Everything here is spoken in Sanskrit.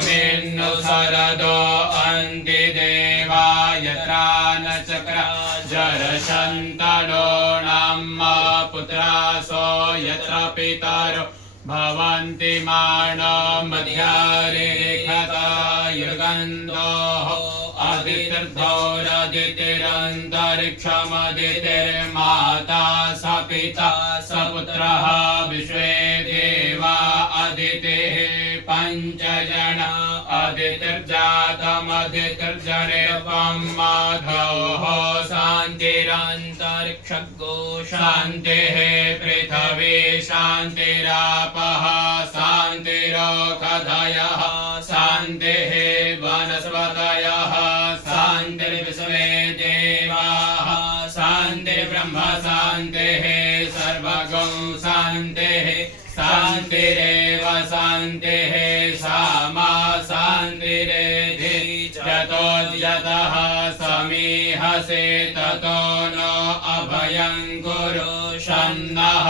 समिन्नु सरदो अन्ति देवा यत्रा न चक्र जरशन्तनो नाम पुत्रासो यत्र पितरो भवन्ति मानो मध्यारिखता युगन्धोः अदितिर्धौरदितिरन्तरिक्षमदितिर्माता स पिता स पुत्रः विश्वे देवा अदितिः पञ्चजन अदितिर्जातमदितिर्जनिर्वं माधवः शान्तिरन्तरिक्षगो शान्तिः पृथिवी शान्तिरापः शान्तिरोषधयः शान्तिः वनस्पतयः शान्तिर्विश्वे देवाः शान्तिर्ब्रह्म शान्तिः सर्वगौ शान्तिः शान्तिरेव शान्तिः सामा शान्तिरेधि यतोऽद्यतः समीहसे ततो नो अभयं कुरु शन्नः